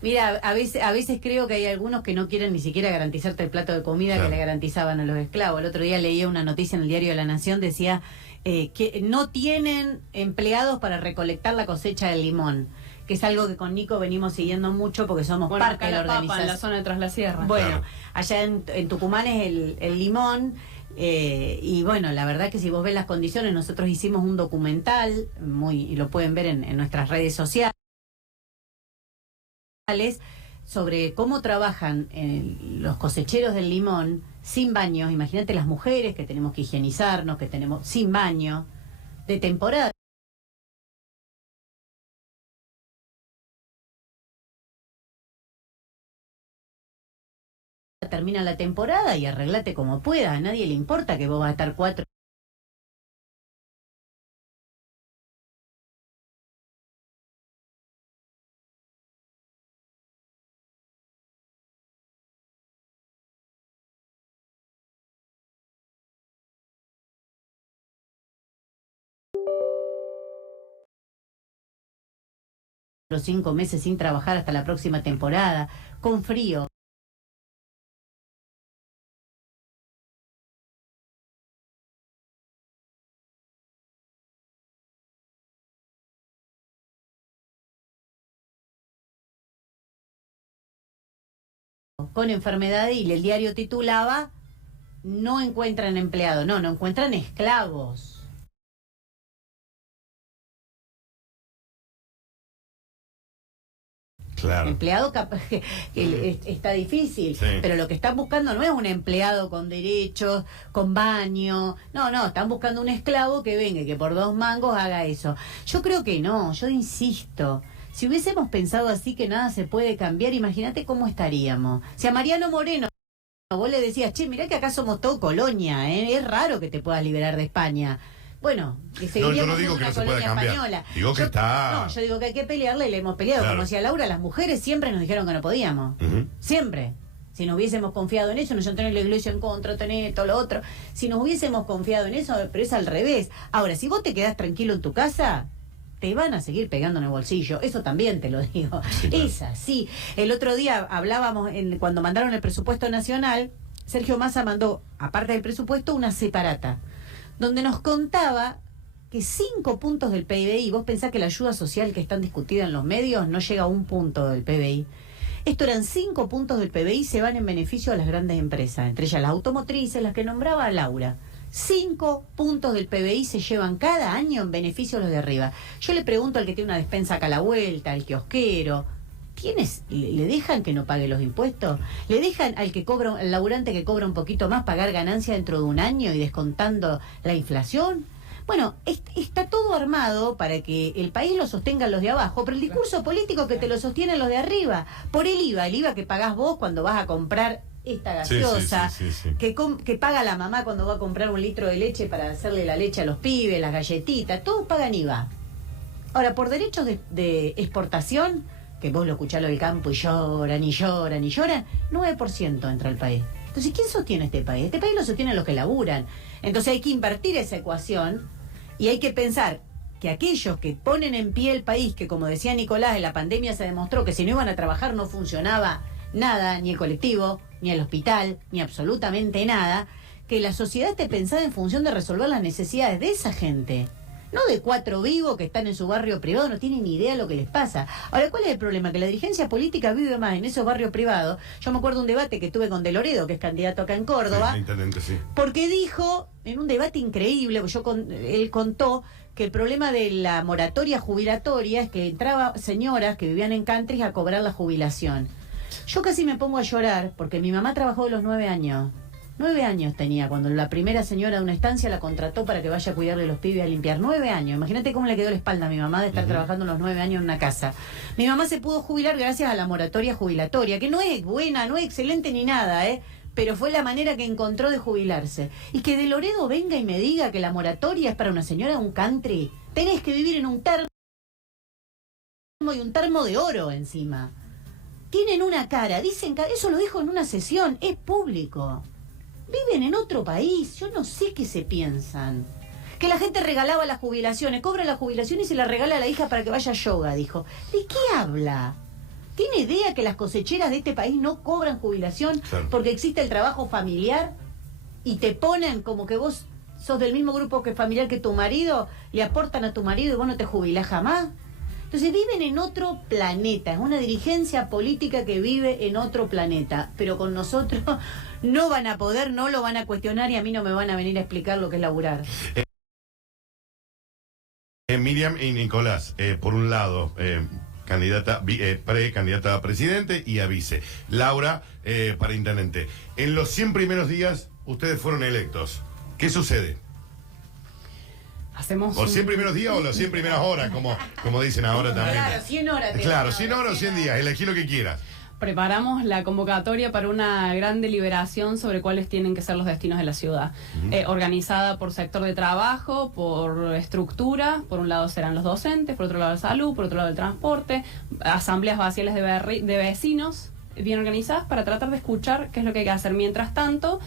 Mira, a veces creo que hay algunos que no quieren ni siquiera garantizarte el plato de comida que le garantizaban a los esclavos. El otro día leía una noticia en el diario de La Nación, decía que no tienen empleados para recolectar la cosecha del limón, que es algo que con Nico venimos siguiendo mucho porque somos parte de la organización. En la zona de Tras la Sierra. Bueno, allá en Tucumán es el limón. Y bueno, la verdad que si vos ves las condiciones, nosotros hicimos un documental, y lo pueden ver en nuestras redes sociales, sobre cómo trabajan los cosecheros del limón sin baños. Imagínate las mujeres que tenemos que higienizarnos, que tenemos sin baño, de temporada. Termina la temporada y arreglate como puedas. A nadie le importa que vos vas a estar 4 o 5 meses sin trabajar hasta la próxima temporada, con frío. Con enfermedades, y el diario titulaba: no encuentran empleados, no encuentran esclavos. Claro. Empleado capaz que está difícil, pero lo que están buscando no es un empleado con derechos, con baño, no, están buscando un esclavo que venga y que por 2 mangos haga eso. Yo creo que no, yo insisto, si hubiésemos pensado así que nada se puede cambiar, imagínate cómo estaríamos. Si a Mariano Moreno vos le decías, che, mirá que acá somos todo colonia, es raro que te puedas liberar de España. Bueno, que yo no digo que no se pueda cambiar. Española. Digo que yo digo que hay que pelearle y le hemos peleado. Claro. Como decía Laura, las mujeres siempre nos dijeron que no podíamos. Siempre. Si nos hubiésemos confiado en eso, no tenés la iglesia en contra, tenés todo lo otro. Si nos hubiésemos confiado en eso, pero es al revés. Ahora, si vos te quedás tranquilo en tu casa, te van a seguir pegando en el bolsillo. Eso también te lo digo. Sí, claro. Es así. El otro día hablábamos, cuando mandaron el presupuesto nacional, Sergio Massa mandó, aparte del presupuesto, una separata, donde nos contaba que 5 puntos del PBI, vos pensás que la ayuda social que están discutida en los medios no llega a 1 punto del PBI. Esto eran 5 puntos del PBI, se van en beneficio a las grandes empresas, entre ellas las automotrices, las que nombraba Laura. 5 puntos del PBI se llevan cada año en beneficio a los de arriba. Yo le pregunto al que tiene una despensa acá a la vuelta, al kiosquero, ¿le dejan que no pague los impuestos? ¿Le dejan al laburante que cobra un poquito más pagar ganancia dentro de un año y descontando la inflación? Bueno, está todo armado para que el país lo sostengan los de abajo, pero el discurso político que te lo sostienen los de arriba, por el IVA que pagás vos cuando vas a comprar esta gaseosa, sí. Que paga la mamá cuando va a comprar 1 litro de leche para hacerle la leche a los pibes, las galletitas, todos pagan IVA. Ahora, por derechos de exportación, que vos lo escuchás lo del campo y lloran, 9% entra al país. Entonces, ¿quién sostiene este país? Este país lo sostienen los que laburan. Entonces hay que invertir esa ecuación y hay que pensar que aquellos que ponen en pie el país, que como decía Nicolás, en la pandemia se demostró que si no iban a trabajar no funcionaba nada, ni el colectivo, ni al hospital, ni absolutamente nada, que la sociedad esté pensada en función de resolver las necesidades de esa gente. No de 4 vivos que están en su barrio privado, no tienen ni idea de lo que les pasa. Ahora, ¿cuál es el problema? Que la dirigencia política vive más en esos barrios privados. Yo me acuerdo de un debate que tuve con De Loredo, que es candidato acá en Córdoba, Sí, intendente, sí. porque dijo, en un debate increíble, él contó que el problema de la moratoria jubilatoria es que entraban señoras que vivían en countries a cobrar la jubilación. Yo casi me pongo a llorar, porque mi mamá trabajó de los 9 años. 9 años tenía cuando la primera señora de una estancia la contrató para que vaya a cuidarle los pibes, a limpiar. 9 años. Imagínate cómo le quedó la espalda a mi mamá de estar trabajando los 9 años en una casa. Mi mamá se pudo jubilar gracias a la moratoria jubilatoria, que no es buena, no es excelente ni nada, pero fue la manera que encontró de jubilarse. Y que De Loredo venga y me diga que la moratoria es para una señora de un country. Tenés que vivir en un termo y un termo de oro encima. Tienen una cara, dicen que eso lo dijo en una sesión, es público. Viven en otro país, yo no sé qué se piensan. Que la gente regalaba las jubilaciones, cobra la jubilación y se la regala a la hija para que vaya a yoga, dijo. ¿De qué habla? ¿Tiene idea que las cosecheras de este país no cobran jubilación porque existe el trabajo familiar? Y te ponen como que vos sos del mismo grupo que familiar que tu marido, le aportan a tu marido y vos no te jubilás jamás. Entonces viven en otro planeta, es una dirigencia política que vive en otro planeta, pero con nosotros no van a poder, no lo van a cuestionar y a mí no me van a venir a explicar lo que es laburar. Miriam y Nicolás, por un lado, precandidata a presidente y a vice. Laura, para intendente. En los 100 primeros días, ustedes fueron electos. ¿Qué sucede? Hacemos ¿O 100 primeros días o las 100 primeras horas, como dicen ahora también? Claro, 100 horas. Claro, 100 horas o 100 días, elegí lo que quieras. Preparamos la convocatoria para una gran deliberación sobre cuáles tienen que ser los destinos de la ciudad, organizada por sector de trabajo, por estructura. Por un lado serán los docentes, por otro lado la salud, por otro lado el transporte, asambleas vaciales de vecinos bien organizadas para tratar de escuchar qué es lo que hay que hacer. Mientras tanto,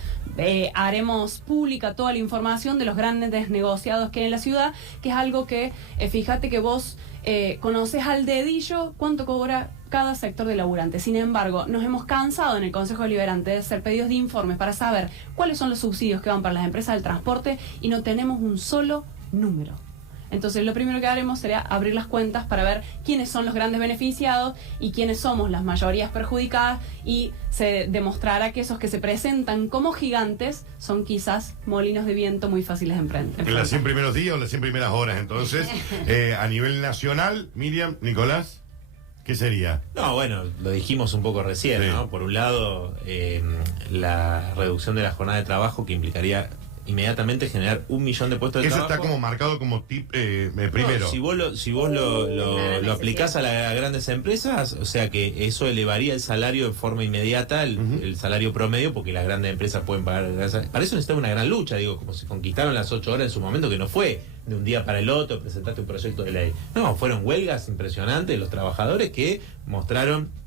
haremos pública toda la información de los grandes negociados que hay en la ciudad, que es algo que, fíjate que vos conoces al dedillo cuánto cobra cada sector de laburante. Sin embargo, nos hemos cansado en el Consejo Deliberante de hacer pedidos de informes para saber cuáles son los subsidios que van para las empresas del transporte y no tenemos un solo número. Entonces lo primero que haremos sería abrir las cuentas para ver quiénes son los grandes beneficiados y quiénes somos las mayorías perjudicadas, y se demostrará que esos que se presentan como gigantes son quizás molinos de viento muy fáciles de emprender. ¿En las 100 primeros días o las 100 primeras horas? Entonces, a nivel nacional, Miriam, Nicolás, ¿qué sería? No, bueno, lo dijimos un poco recién, ¿no? Por un lado, la reducción de la jornada de trabajo, que implicaría inmediatamente generar 1 millón de puestos de Eso trabajo. está como marcado como tip primero. No, si vos lo aplicás a las grandes empresas, o sea que eso elevaría el salario de forma inmediata, el salario promedio, porque las grandes empresas pueden pagar. Para eso necesitamos una gran lucha, digo, como se conquistaron las 8 horas en su momento, que no fue de un día para el otro, presentaste un proyecto de ley. No, fueron huelgas impresionantes de los trabajadores que mostraron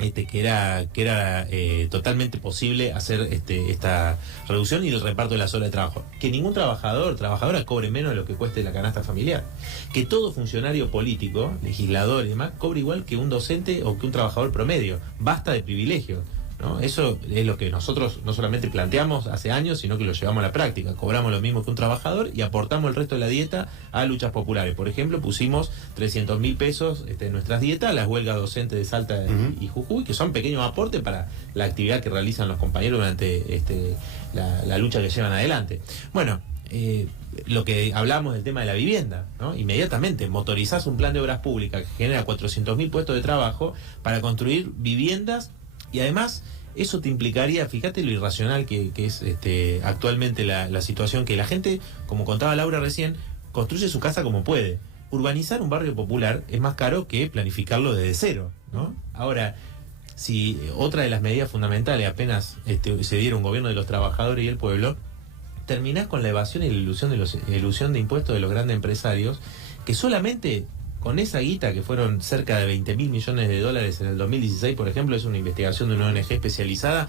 que era totalmente posible hacer esta reducción y el reparto de las horas de trabajo. Que ningún trabajadora cobre menos de lo que cueste la canasta familiar. Que todo funcionario político, legislador y demás, cobre igual que un docente o que un trabajador promedio. Basta de privilegios, ¿no? Eso es lo que nosotros no solamente planteamos hace años, sino que lo llevamos a la práctica. Cobramos lo mismo que un trabajador y aportamos el resto de la dieta a luchas populares. Por ejemplo, pusimos 300.000 pesos en nuestras dietas a las huelgas docentes de Salta y Jujuy, que son pequeños aportes para la actividad que realizan los compañeros durante la lucha que llevan adelante. Bueno, lo que hablamos del tema de la vivienda, ¿no? Inmediatamente motorizás un plan de obras públicas que genera 400.000 puestos de trabajo para construir viviendas. Y además, eso te implicaría, fíjate lo irracional que es actualmente la situación, que la gente, como contaba Laura recién, construye su casa como puede. Urbanizar un barrio popular es más caro que planificarlo desde cero, ¿no? Ahora, si otra de las medidas fundamentales apenas se diera un gobierno de los trabajadores y el pueblo, terminás con la evasión y la ilusión de impuestos de los grandes empresarios, que solamente con esa guita, que fueron cerca de 20.000 millones de dólares en el 2016, por ejemplo, es una investigación de una ONG especializada,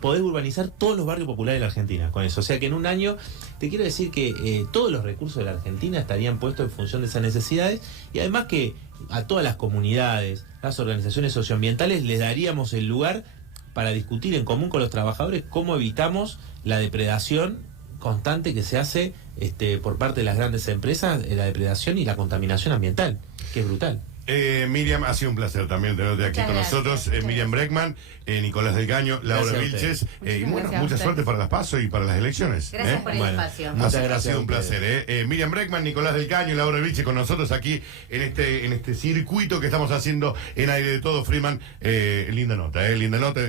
podés urbanizar todos los barrios populares de la Argentina con eso. O sea que en un año, te quiero decir que todos los recursos de la Argentina estarían puestos en función de esas necesidades, y además que a todas las comunidades, las organizaciones socioambientales, les daríamos el lugar para discutir en común con los trabajadores cómo evitamos la depredación constante que se hace por parte de las grandes empresas, la depredación y la contaminación ambiental, que es brutal. Miriam, ha sido un placer también tenerte aquí Muchas con gracias. nosotros. Miriam Breckman, Nicolás del Caño, Laura Gracias a Vilches. ustedes. Y bueno, Gracias a mucha ustedes. suerte para las PASO y para las elecciones. Gracias por el Bueno, espacio. muchas Ha gracias sido a un ustedes. placer. Miriam Breckman, Nicolás del Caño y Laura Vilches con nosotros aquí en este circuito que estamos haciendo en Aire de Todo, Freeman. Linda nota.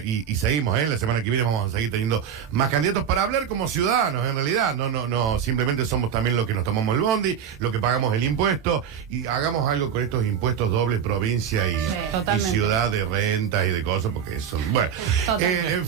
Y seguimos, la semana que viene vamos a seguir teniendo más candidatos para hablar como ciudadanos, en realidad. No, simplemente somos también los que nos tomamos el bondi, lo que pagamos el impuesto, y hagamos algo con estos impuestos dobles, provincia y Totalmente. ciudad, de rentas y de cosas, porque son, bueno. Totalmente.